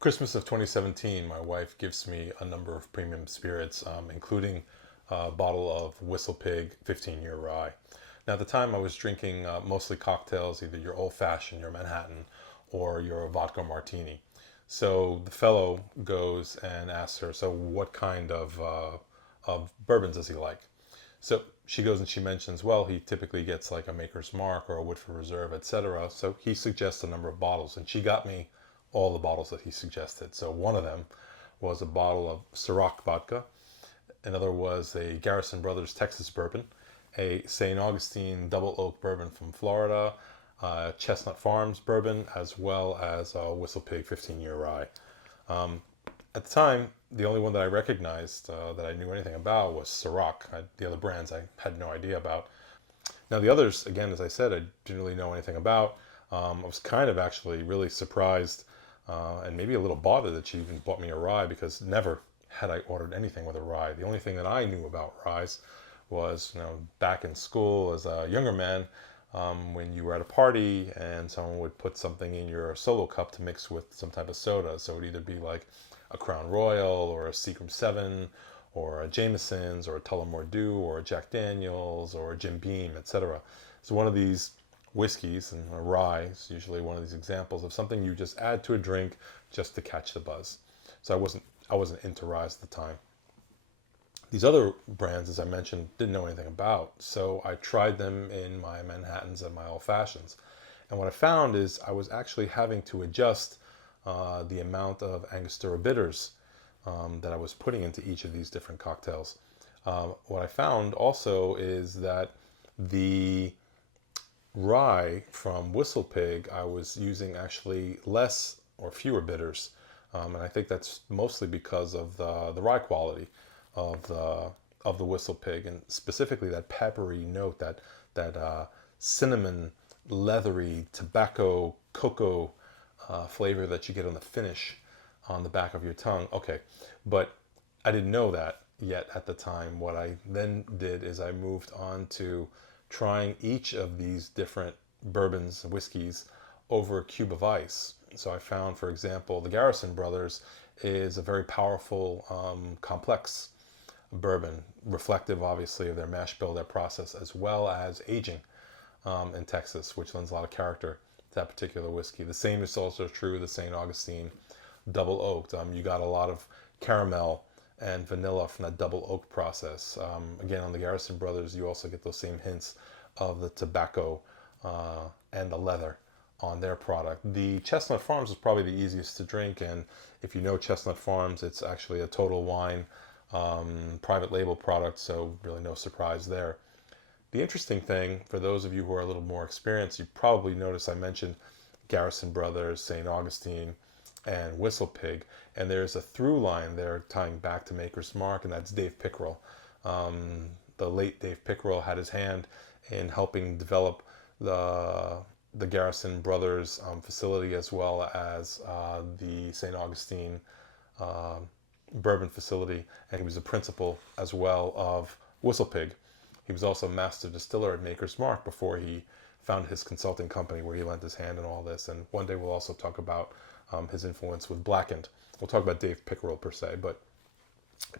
Christmas of 2017, my wife gives me a number of premium spirits, including a bottle of Whistlepig 15-year rye. Now, at the time, I was drinking mostly cocktails, either your old fashioned, your Manhattan, or your vodka martini. So the fellow goes and asks her, "So, what kind of bourbons does he like?" So she goes and she mentions, well, he typically gets like a Maker's Mark or a Woodford Reserve, etc. So he suggests a number of bottles, and she got me all the bottles that he suggested. So one of them was a bottle of Ciroc vodka. Another was a Garrison Brothers Texas bourbon, a St. Augustine double oak bourbon from Florida, Chestnut Farms bourbon, as well as a Whistlepig 15-year rye. At the time, the only one that I recognized that I knew anything about was Ciroc. The other brands I had no idea about. Now the others, again, as I said, I didn't really know anything about. I was kind of actually really surprised and maybe a little bothered that she even bought me a rye, because never had I ordered anything with a rye. The only thing that I knew about ryes was, back in school as a younger man, when you were at a party and someone would put something in your solo cup to mix with some type of soda. So it would either be like a Crown Royal or a Seagram 7 or a Jameson's or a Tullamore Dew or a Jack Daniels or a Jim Beam, etc. So one of these whiskeys, and a rye is usually one of these examples of something you just add to a drink just to catch the buzz. So I wasn't into ryes at the time. These other brands, as I mentioned, didn't know anything about, so I tried them in my Manhattans and my old fashions. And what I found is I was actually having to adjust the amount of Angostura bitters that I was putting into each of these different cocktails. What I found also is that the rye from Whistlepig, I was using actually less or fewer bitters. And I think that's mostly because of the rye quality of the Whistlepig, and specifically that peppery note, that cinnamon, leathery, tobacco, cocoa flavor that you get on the finish on the back of your tongue. Okay, but I didn't know that yet at the time. What I then did is I moved on to trying each of these different bourbons, whiskeys, over a cube of ice. So I found, for example, the Garrison Brothers is a very powerful, complex bourbon, reflective obviously of their mash bill, their process, as well as aging in Texas, which lends a lot of character to that particular whiskey. The same is also true of the St. Augustine double oaked. You got a lot of caramel and vanilla from that double oak process. Again, on the Garrison Brothers, you also get those same hints of the tobacco and the leather on their product. The Chestnut Farms is probably the easiest to drink, and if you know Chestnut Farms, it's actually a Total Wine private label product, so really no surprise there. The interesting thing, for those of you who are a little more experienced, you probably noticed I mentioned Garrison Brothers, St. Augustine, and Whistlepig, and there's a through line there tying back to Maker's Mark, and that's Dave Pickerel. The late Dave Pickerel had his hand in helping develop the Garrison Brothers facility, as well as the St. Augustine uh, bourbon facility, and he was a principal as well of Whistlepig. He was also master distiller at Maker's Mark before he found his consulting company where he lent his hand in all this. And one day we'll also talk about his influence with Blackened. We'll talk about Dave Pickerel per se, but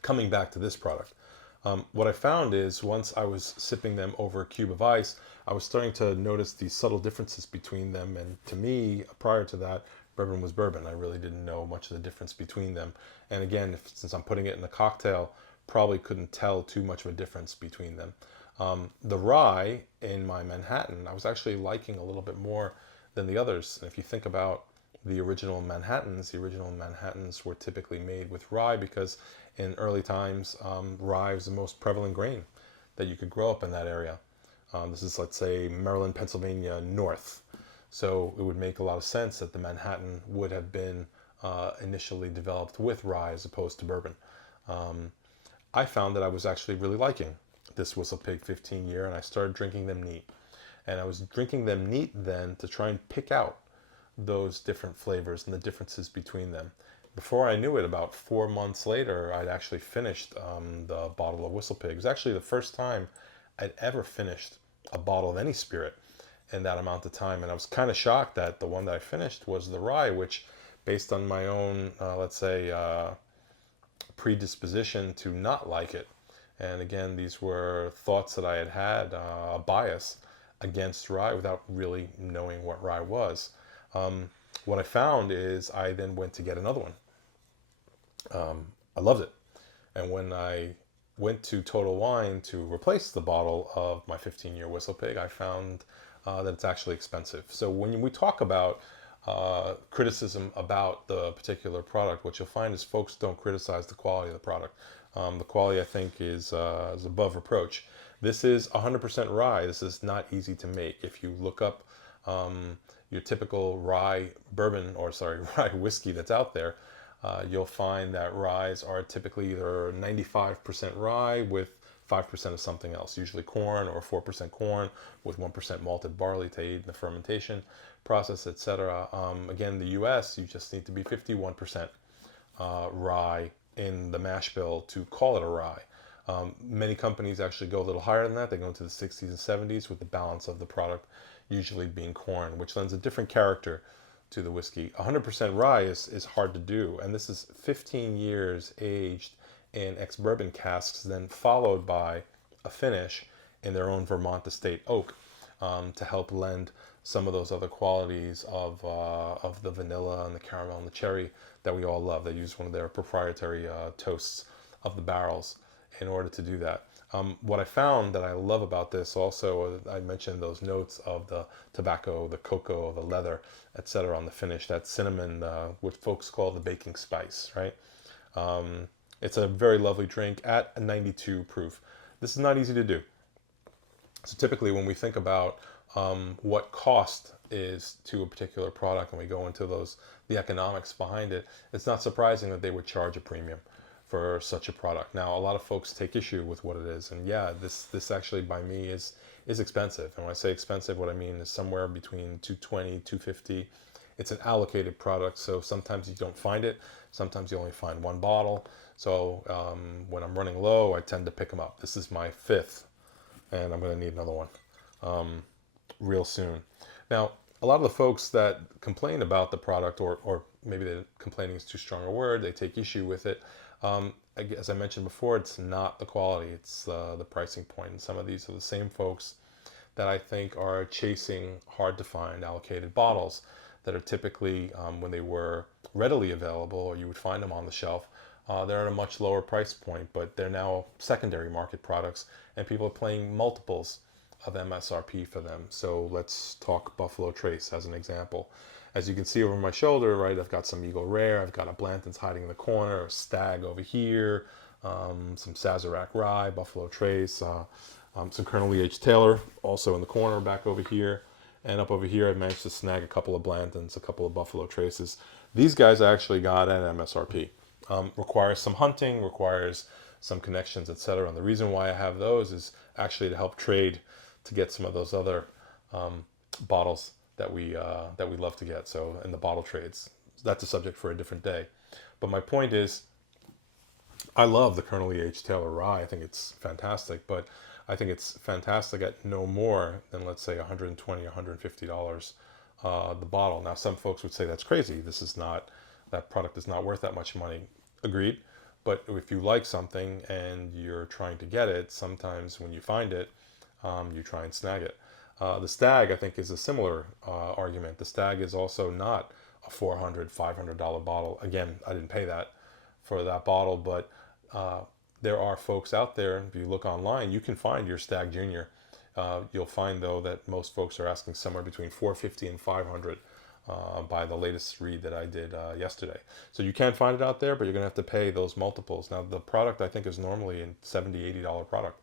coming back to this product, what I found is once I was sipping them over a cube of ice, I was starting to notice these subtle differences between them. And to me, prior to that, bourbon was bourbon. I really didn't know much of the difference between them. And again, since I'm putting it in a cocktail, probably couldn't tell too much of a difference between them. The rye in my Manhattan, I was actually liking a little bit more than the others. And if you think about the original Manhattans were typically made with rye because in early times, rye was the most prevalent grain that you could grow up in that area. This is, let's say, Maryland, Pennsylvania, north. So it would make a lot of sense that the Manhattan would have been initially developed with rye as opposed to bourbon. I found that I was actually really liking this Whistlepig 15 year, and I started drinking them neat. And I was drinking them neat then to try and pick out those different flavors and the differences between them. Before I knew it, about 4 months later, I'd actually finished the bottle of Whistlepig. It was actually the first time I'd ever finished a bottle of any spirit in that amount of time. And I was kind of shocked that the one that I finished was the rye, which based on my own, let's say, predisposition to not like it. And again, these were thoughts that I had had, a bias against rye without really knowing what rye was. What I found is I then went to get another one. I loved it. And when I went to Total Wine to replace the bottle of my 15-year Whistlepig, I found that it's actually expensive. So when we talk about criticism about the particular product, what you'll find is folks don't criticize the quality of the product. The quality, I think, is above reproach. This is 100% rye. This is not easy to make. If you look up your typical rye bourbon, or sorry, rye whiskey that's out there, you'll find that ryes are typically either 95% rye with 5% of something else, usually corn, or 4% corn with 1% malted barley to aid in the fermentation process, etc. Again, in the US, you just need to be 51% rye in the mash bill to call it a rye. Many companies actually go a little higher than that. They go into the 60s and 70s with the balance of the product usually being corn, which lends a different character to the whiskey. 100% rye is hard to do, and this is 15 years aged in ex-bourbon casks, then followed by a finish in their own Vermont estate oak, to help lend some of those other qualities of the vanilla and the caramel and the cherry that we all love. They use one of their proprietary toasts of the barrels in order to do that. What I found that I love about this also, I mentioned those notes of the tobacco, the cocoa, the leather, etc. on the finish, that cinnamon, what folks call the baking spice, right? It's a very lovely drink at a 92 proof. This is not easy to do. So typically when we think about what cost is to a particular product and we go into the economics behind it, it's not surprising that they would charge a premium for such a product. Now, a lot of folks take issue with what it is, and yeah, this actually by me is expensive. And when I say expensive, what I mean is somewhere between 220, 250. It's an allocated product, so sometimes you don't find it. Sometimes you only find one bottle. So when I'm running low, I tend to pick them up. This is my fifth, and I'm going to need another one real soon. Now, a lot of the folks that complain about the product, or maybe complaining is too strong a word, they take issue with it. As I mentioned before, it's not the quality, it's the pricing point. And some of these are the same folks that I think are chasing hard to find allocated bottles that are typically, when they were readily available, or you would find them on the shelf, they're at a much lower price point, but they're now secondary market products, and people are paying multiples of MSRP for them. So let's talk Buffalo Trace as an example. As you can see over my shoulder, right, I've got some Eagle Rare, I've got a Blanton's hiding in the corner, a Stag over here, some Sazerac Rye, Buffalo Trace, some Colonel E.H. Taylor also in the corner back over here. And up over here, I've managed to snag a couple of Blantons, a couple of Buffalo Traces. These guys I actually got at MSRP. Requires some hunting, requires some connections, etc. And the reason why I have those is actually to help trade to get some of those other bottles that we love to get. So in the bottle trades, that's a subject for a different day. But my point is, I love the Colonel E.H. Taylor Rye. I think it's fantastic, but I think it's fantastic at no more than, let's say, $120, $150 the bottle. Now, some folks would say that's crazy. That product is not worth that much money. Agreed. But if you like something and you're trying to get it, sometimes when you find it, you try and snag it. The Stag, I think, is a similar argument. The Stag is also not a $400, $500 bottle. Again, I didn't pay that for that bottle, but there are folks out there, if you look online, you can find your Stag Junior. You'll find, though, that most folks are asking somewhere between $450 and $500 by the latest read that I did yesterday. So you can find it out there, but you're going to have to pay those multiples. Now, the product, I think, is normally a $70, $80 product.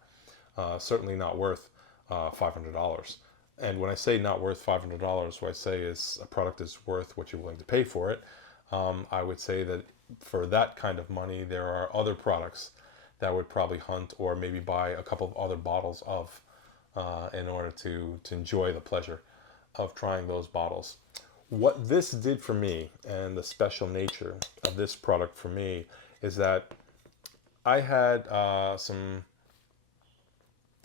Certainly not worth $500. And when I say not worth $500, what I say is a product is worth what you're willing to pay for it. I would say that for that kind of money, there are other products that would probably hunt or maybe buy a couple of other bottles of in order to enjoy the pleasure of trying those bottles. What this did for me, and the special nature of this product for me, is that I had some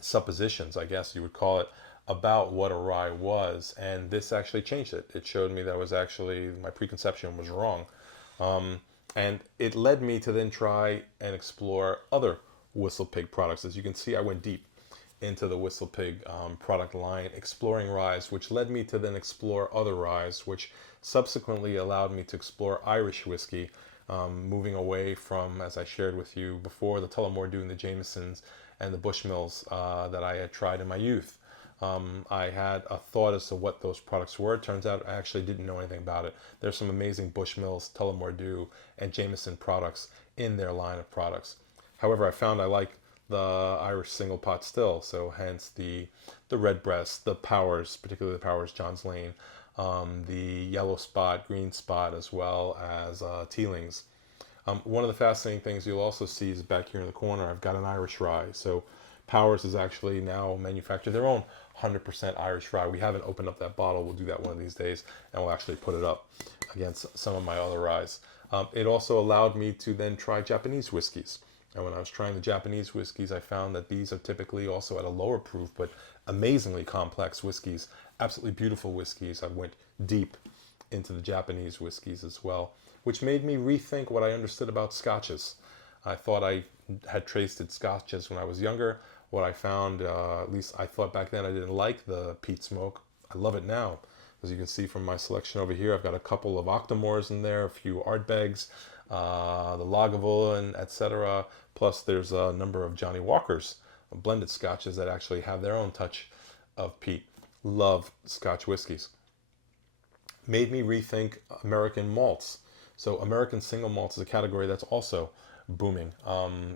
suppositions, I guess you would call it, about what a rye was, and this actually changed it. It showed me that was actually my preconception was wrong, um, and it led me to then try and explore other Whistlepig products. As you can see, I went deep into the Whistlepig product line, exploring ryes, which led me to then explore other ryes, which subsequently allowed me to explore Irish whiskey, moving away from, as I shared with you before, the Tullamore Dew and the Jamesons and the Bushmills that I had tried in my youth. I had a thought as to what those products were. It turns out I actually didn't know anything about it. There's some amazing Bushmills, Tullamore Dew, and Jameson products in their line of products. However, I found I like the Irish single pot still, so hence the Redbreast, the Powers, particularly the Powers John's Lane, the Yellow Spot, Green Spot, as well as Teelings. One of the fascinating things you'll also see is back here in the corner, I've got an Irish rye. So Powers is actually now manufactured their own 100% Irish rye. We haven't opened up that bottle. We'll do that one of these days, and we'll actually put it up against some of my other ryes. It also allowed me to then try Japanese whiskeys. And when I was trying the Japanese whiskeys, I found that these are typically also at a lower proof, but amazingly complex whiskeys, absolutely beautiful whiskeys. I went deep into the Japanese whiskeys as well, which made me rethink what I understood about scotches. I thought I had tasted scotches when I was younger. What I found, at least I thought back then, I didn't like the peat smoke. I love it now. As you can see from my selection over here, I've got a couple of Octomores in there, a few Ardbegs, the Lagavulin, etc. Plus, there's a number of Johnny Walkers, blended scotches that actually have their own touch of peat. Love Scotch whiskeys. Made me rethink American malts. So American single malts is a category that's also booming.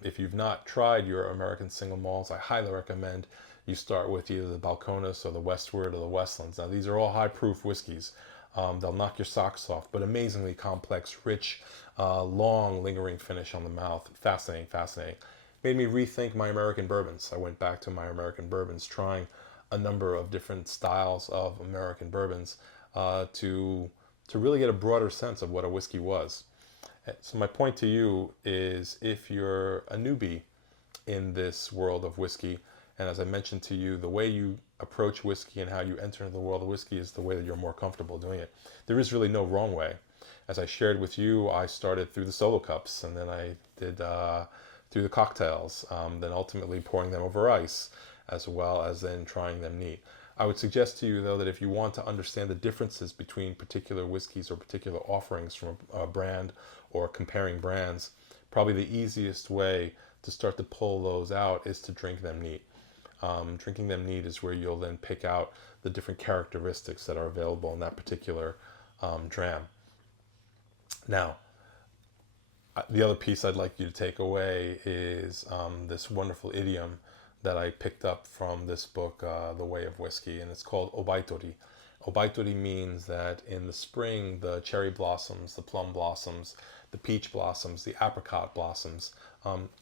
If you've not tried your American single malts, I highly recommend you start with either the Balcones or the Westward or the Westlands. Now these are all high proof whiskeys. They'll knock your socks off, but amazingly complex, rich, long, lingering finish on the mouth. Fascinating, fascinating. Made me rethink my American bourbons. I went back to my American bourbons, trying a number of different styles of American bourbons to really get a broader sense of what a whiskey was. So my point to you is, if you're a newbie in this world of whiskey, and as I mentioned to you, the way you approach whiskey and how you enter into the world of whiskey is the way that you're more comfortable doing it. There is really no wrong way. As I shared with you, I started through the solo cups, and then I did through the cocktails, then ultimately pouring them over ice, as well as then trying them neat. I would suggest to you, though, that if you want to understand the differences between particular whiskeys or particular offerings from a brand or comparing brands, probably the easiest way to start to pull those out is to drink them neat. Drinking them neat is where you'll then pick out the different characteristics that are available in that particular dram. Now, the other piece I'd like you to take away is this wonderful idiom that I picked up from this book, The Way of Whiskey, and it's called obaitori. Obaitori means that in the spring, the cherry blossoms, the plum blossoms, the peach blossoms, the apricot blossoms,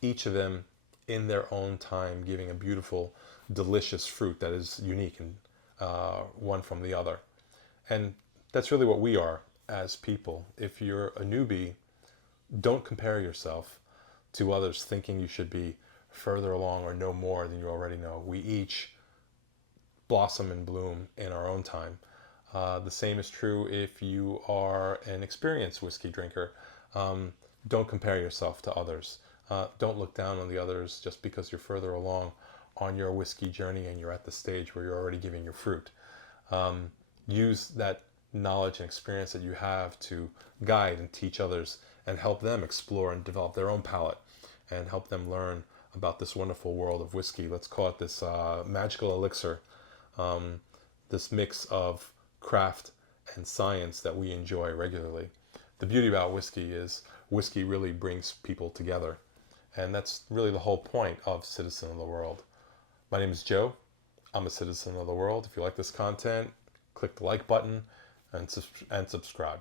each of them in their own time giving a beautiful, delicious fruit that is unique and one from the other. And that's really what we are as people. If you're a newbie, don't compare yourself to others thinking you should be further along or know more than you already know. We each blossom and bloom in our own time. The same is true if you are an experienced whiskey drinker. Don't compare yourself to others. Don't look down on the others just because you're further along on your whiskey journey and you're at the stage where you're already giving your fruit. Use that knowledge and experience that you have to guide and teach others and help them explore and develop their own palate and help them learn about this wonderful world of whiskey. Let's call it this magical elixir, this mix of craft and science that we enjoy regularly. The beauty about whiskey is whiskey really brings people together. And that's really the whole point of Citizen of the World. My name is Joe. I'm a citizen of the world. If you like this content, click the like button and subscribe.